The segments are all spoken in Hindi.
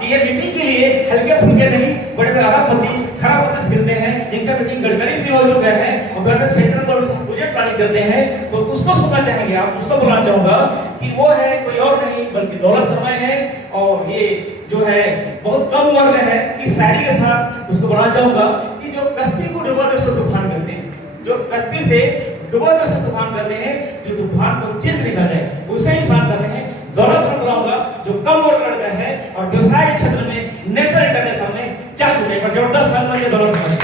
कि ये मीटिंग के लिए हल्के फुल्के नहीं, बड़े बड़े अरबपति खरबपति मिलते हैं, इनका मीटिंग गड़करी से हो चुका है और government central government project planning करते हैं, तो उसको सुनना चाहेंगे आप, उसको बुलाना चाहूंगा कि वो है कोई और नहीं बल्कि दौलत शर्मा है। और ये जो है बहुत कम उम्र में है, इस शायरी के साथ उसको बुलाना चाहूंगा कि जो कश्ती को डुबा दे उसे तूफान करते हैं, जो कश्ती से डुबा दे उसे तूफान करते हैं, जो तूफान को चिर निकाल जाए उसे इंसान करते हैं। दौलत शर्मा बुलाऊंगा जो कम उम्र का लड़का है और व्यवसाय के क्षेत्र में नेशनल इंटरनेशनल में जा चुके हैं। जबरदस्त फैसला किया दौलत शर्मा।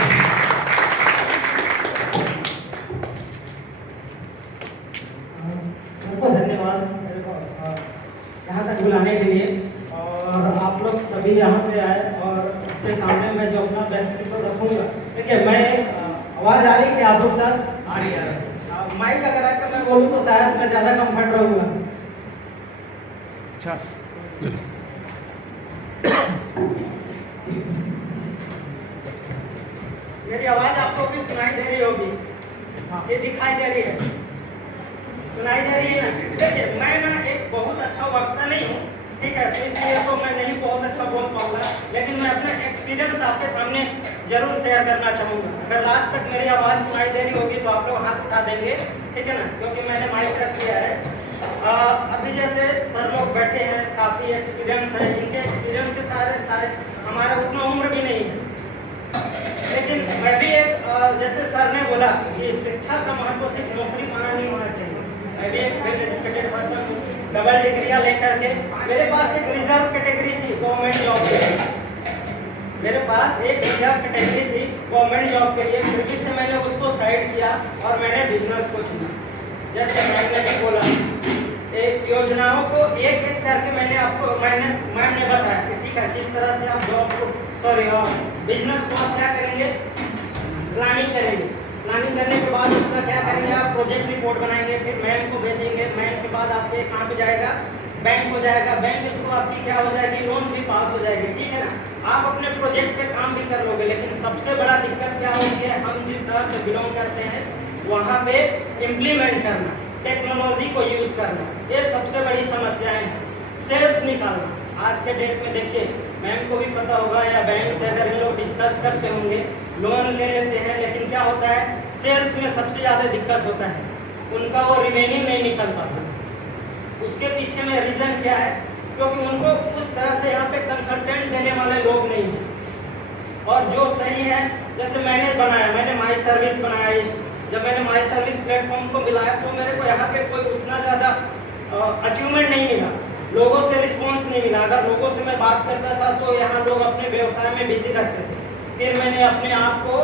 सबको धन्यवाद मेरे को यहाँ तक बुलाने के लिए, और आप लोग सभी यहाँ पे आए और आपके सामने मैं जो अपना व्यक्तित्व रखूँगा। देखिए मैं आवाज़ आ रही है कि आप लोग साथ आ रही है। माइक अगर आकर मैं बोलूँ तो शायद मैं ज़्यादा कंफर्ट रहूँगा। अच्छा मेरी आवाज़ आपको भी सुनाई दे रही होगी, ये दिखाई दे रही है, सुनाई दे रही है ना? देखिए मैं ना एक बहुत अच्छा वक्ता नहीं हूँ, ठीक है, तो इसलिए तो मैं नहीं बहुत अच्छा बोल पाऊंगा, लेकिन मैं अपना एक्सपीरियंस आपके सामने जरूर शेयर करना चाहूँगा। अगर लास्ट तक मेरी आवाज़ सुनाई दे रही होगी तो आप लोग हाथ उठा देंगे, ठीक है ना, क्योंकि मैंने माइक रख दिया है। अभी जैसे सर लोग बैठे हैं, काफ़ी एक्सपीरियंस है, इनके एक्सपीरियंस के सारे हमारा उतना उम्र भी नहीं है, लेकिन मैं भी एक जैसे सर ने बोला कि शिक्षा का महत्व सिर्फ नौकरी पाना नहीं होना चाहिए। मैं भी एक वेल एजुकेटेड पर्सन हूँ, डबल डिग्रियाँ लेकर के मेरे पास एक रिजर्व कैटेगरी थी गवर्नमेंट जॉब के लिए, मेरे पास एक रिजर्व कैटेगरी थी गवर्नमेंट जॉब के लिए, फिर भी से मैंने उसको साइड किया और मैंने बिजनेस को चुना। जैसे मैंने भी बोला एक योजनाओं को एक एक करके मैंने बताया कि ठीक है किस तरह से आप जॉब को बिजनेस को आप क्या करेंगे, प्लानिंग करेंगे, प्लानिंग करने के बाद उसका क्या करेंगे, आप प्रोजेक्ट रिपोर्ट बनाएंगे, फिर मैम को भेजेंगे, मैम के बाद आपके कहाँ पे जाएगा, बैंक हो जाएगा, बैंक के थ्रू आपकी क्या हो जाएगी, लोन भी पास हो जाएगी, ठीक है ना। आप अपने प्रोजेक्ट पे काम भी कर लोगे, लेकिन सबसे बड़ा दिक्कत क्या होती है, हम जिस शहर से बिलोंग करते हैं वहाँ पे इम्प्लीमेंट करना, टेक्नोलॉजी को यूज करना, ये सबसे बड़ी समस्याएं हैं। सेल्स निकालना, आज के डेट में देखिए मैम को भी पता होगा या बैंक से अगर ये लोग डिस्कस करते होंगे, लोन ले लेते हैं, लेकिन क्या होता है सेल्स में सबसे ज़्यादा दिक्कत होता है, उनका वो रिवेन्यू नहीं निकल पाता। उसके पीछे में रीज़न क्या है, क्योंकि उनको उस तरह से यहाँ पे कंसल्टेंट देने वाले लोग नहीं हैं। और जो सही है, जैसे मैंने बनाया, मैंने माई सर्विस बनाया, जब मैंने माई सर्विस प्लेटफॉर्म को मिलाया तो मेरे को यहाँ पे कोई उतना ज़्यादा अचीवमेंट नहीं मिला, लोगों से रिस्पांस नहीं मिला। अगर लोगों से मैं बात करता था तो यहाँ लोग अपने व्यवसाय में बिजी रहते थे। फिर मैंने अपने आप को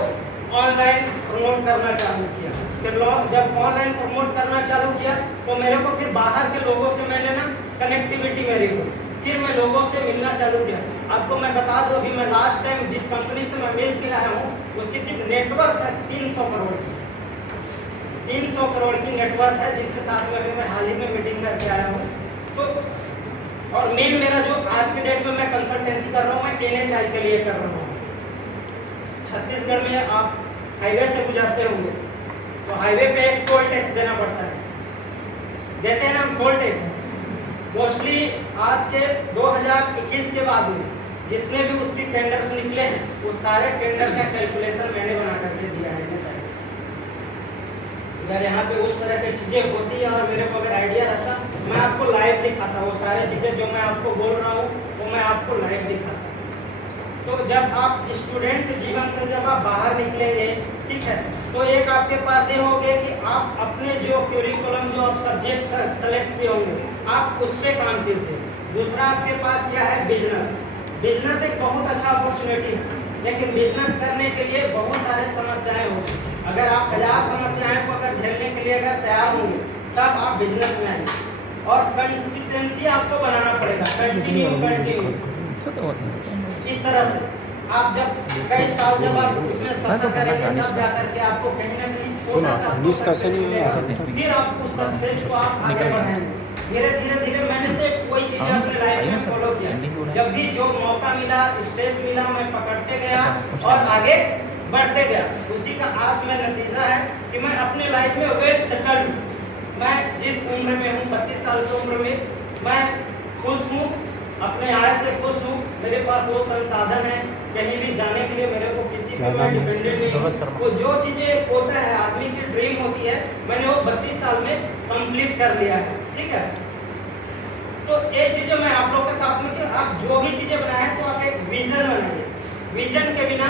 ऑनलाइन प्रमोट करना चालू किया, फिर लोग जब ऑनलाइन प्रमोट करना चालू किया तो मेरे को फिर बाहर के लोगों से मैंने ना कनेक्टिविटी मेरी हो, फिर मैं लोगों से मिलना चालू किया। आपको मैं बता दूं, अभी मैं लास्ट टाइम जिस कंपनी से मैं मिल के आया हूँ उसकी सिर्फ नेटवर्क है 300 करोड़ की, 300 करोड़ की नेटवर्क है, जिनके साथ में अभी मैं हाल ही में मीटिंग करके आया हूँ। तो और मेन मेरा जो आज के डेट में मैं कंसल्टेंसी कर रहा हूँ, मैं NHI के लिए कर रहा हूँ। छत्तीसगढ़ में आप हाईवे से गुजरते होंगे तो हाईवे पे एक टोल टैक्स देना पड़ता है, देते हैं ना हम टोल टैक्स। मोस्टली आज के 2021 के बाद में जितने भी उसकी टेंडर्स निकले हैं वो सारे टेंडर का कैलकुलेशन मैंने बना करके दिया है। अगर यहाँ पे उस तरह की चीज़ें होती है और मेरे को अगर आइडिया रहता मैं आपको लाइव दिखाता, वो सारी चीज़ें जो मैं आपको बोल रहा हूँ वो मैं आपको लाइव दिखाता। तो जब आप स्टूडेंट जीवन से जब आप बाहर निकलेंगे, ठीक है, तो एक आपके पास ये होगा कि आप अपने जो क्यूरिकुलम जो आप सब्जेक्ट सेलेक्ट किए होंगे आप उस पर काम कीजिए। दूसरा आपके पास क्या है, बिजनेस। बिजनेस एक बहुत अच्छा अपॉर्चुनिटी है, लेकिन बिजनेस करने के लिए बहुत सारे समस्याएं होंगी। अगर आप 1000 समस्याएं को अगर झेलने के लिए अगर तैयार होंगे तब आप बिजनेस में आएंगे। और कंसिस्टेंसी आपको बनाना पड़ेगा, कंटिन्यू इस तरह से आप जब कई साल जब आप उसमें सफर करेंगे तब जाकर के आपको कहीं ना कहीं थोड़ा सा फिर आप उस सक्सेस को आप आगे बढ़ाएंगे। धीरे धीरे मैंने से कोई चीज़ें अपने लाइफ में फॉलो किया, जब भी जो मौका मिला, स्टेज मिला, मैं पकड़ते गया और आगे बढ़ते गया। उसी का आज में नतीजा है कि मैं अपने लाइफ में वेल सेटल्ड हूँ। मैं जिस उम्र में हूँ, 32 साल की उम्र में, मैं खुश हूँ, अपने आय से खुश हूँ। मेरे पास वो संसाधन है, कहीं भी जाने के लिए मेरे को किसी पे मैं डिपेंडेंट नहीं हूँ। वो जो चीज़ें होता है आदमी की ड्रीम होती है, मैंने वो 32 साल में कंप्लीट कर लिया है। ठीक है, तो ये चीज़ें मैं आप लोग के साथ में कि आप जो भी चीज़ें बनाए तो आप एक विजन बनाइए। विजन के बिना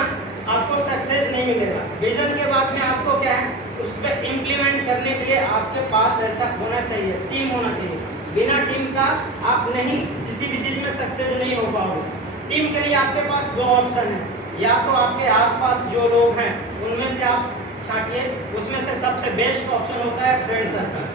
आपको सक्सेस नहीं मिलेगा। विजन के बाद में आपको क्या है, उस पर इम्प्लीमेंट करने के लिए आपके पास ऐसा होना चाहिए, टीम होना चाहिए। बिना टीम का आप नहीं किसी भी चीज़ में सक्सेस नहीं हो पाओगे। टीम के लिए आपके पास दो ऑप्शन है, या तो आपके आसपास जो लोग हैं उनमें से आप छांटिए, उसमें से सबसे बेस्ट ऑप्शन होता है फ्रेंड सर्कल।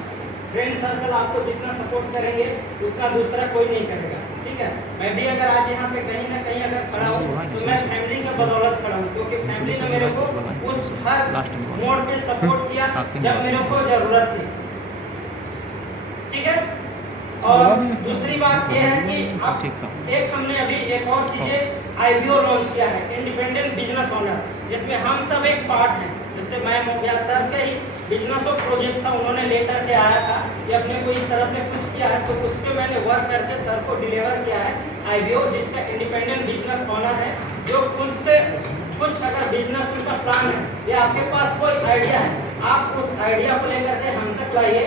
फ्रेंड सर्कल आपको जितना सपोर्ट करेंगे उतना दूसरा कोई नहीं करेगा। ठीक है, मैं भी अगर आज यहाँ पे कहीं ना कहीं अगर खड़ा हूँ तो मैं फैमिली के बदौलत खड़ा हूँ, क्योंकि फैमिली ने मेरे को उस हर मोड़ पे सपोर्ट किया जब मेरे को जरूरत थी। ठीक है, और दूसरी बात यह है कि आप एक हमने अभी एक और चीजें आईबीओ लॉन्च किया है, इंडिपेंडेंट बिजनेस ओनर, जिसमें हम सब एक पार्ट हैं। जैसे मैं हो गया, सर का ही बिजनेस और प्रोजेक्ट था, उन्होंने लेकर के आया था कि अपने को इस तरह से कुछ किया है, तो उस पर मैंने वर्क करके सर को डिलीवर किया है आईबीओ, जिसका इंडिपेंडेंट बिजनेस ओनर है, जो खुद से कुछ अगर बिजनेस उनका प्लान है या आपके पास कोई आइडिया है, आप उस आइडिया को लेकर के हम तक लाइए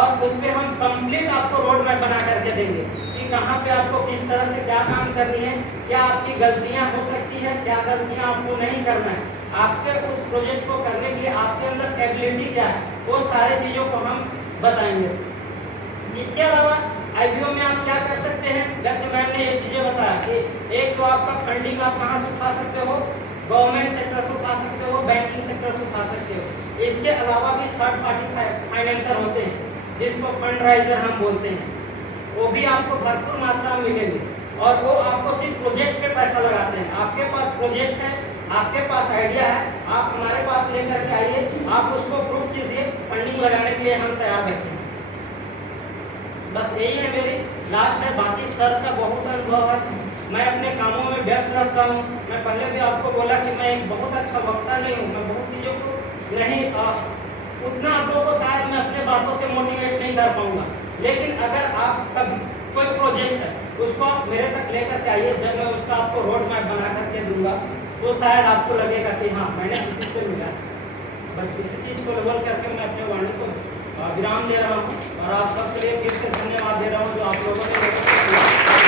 और उस पर हम कंप्लीट आपको रोड मैप बना करके देंगे कि कहाँ पे आपको किस तरह से क्या काम करनी है, क्या आपकी गलतियाँ हो सकती है, क्या गलतियाँ आपको नहीं करना है, आपके उस प्रोजेक्ट को करने के लिए आपके अंदर एबिलिटी क्या है, वो सारे चीज़ों को हम बताएंगे। इसके अलावा आईबीओ में आप क्या कर सकते हैं, जैसे मैंने ये चीज़ें बताया कि एक तो आपका फंडिंग आप कहाँ से उठा सकते हो, गवर्नमेंट सेक्टर से उठा सकते हो, बैंकिंग सेक्टर से उठा सकते हो। इसके अलावा भी थर्ड पार्टी फाइनेंसर होते हैं, जिसको फंड राइजर हम बोलते हैं, वो भी आपको भरपूर मात्रा में मिलेंगे और वो आपको सिर्फ प्रोजेक्ट पे पैसा लगाते हैं। आपके पास प्रोजेक्ट है, आपके पास आइडिया है, आप हमारे पास लेकर के आइए, आप उसको प्रूफ कीजिए, फंडिंग लगाने के लिए हम तैयार रहते हैं। बस यही है मेरी लास्ट है, बाकी सर का बहुत अनुभव है, मैं अपने कामों में व्यस्त रहता हूँ। मैं पहले भी आपको बोला कि मैं एक बहुत अच्छा वक्ता नहीं हूँ, मैं बहुत चीज़ों को नहीं उतना आप लोगों को शायद मैं अपने बातों से मोटिवेट नहीं कर पाऊंगा, लेकिन अगर आप कभी कोई प्रोजेक्ट है उसको आप मेरे तक लेकर के आइए, जब मैं उसका आपको रोड मैप बना करके दूंगा तो शायद आपको लगेगा कि हाँ मैंने किसी से मिला। बस इसी चीज़ को लेवल करके मैं अपने वाणी को विराम दे रहा हूँ और आप सबके लिए फिर से धन्यवाद दे रहा हूँ जो आप लोगों ने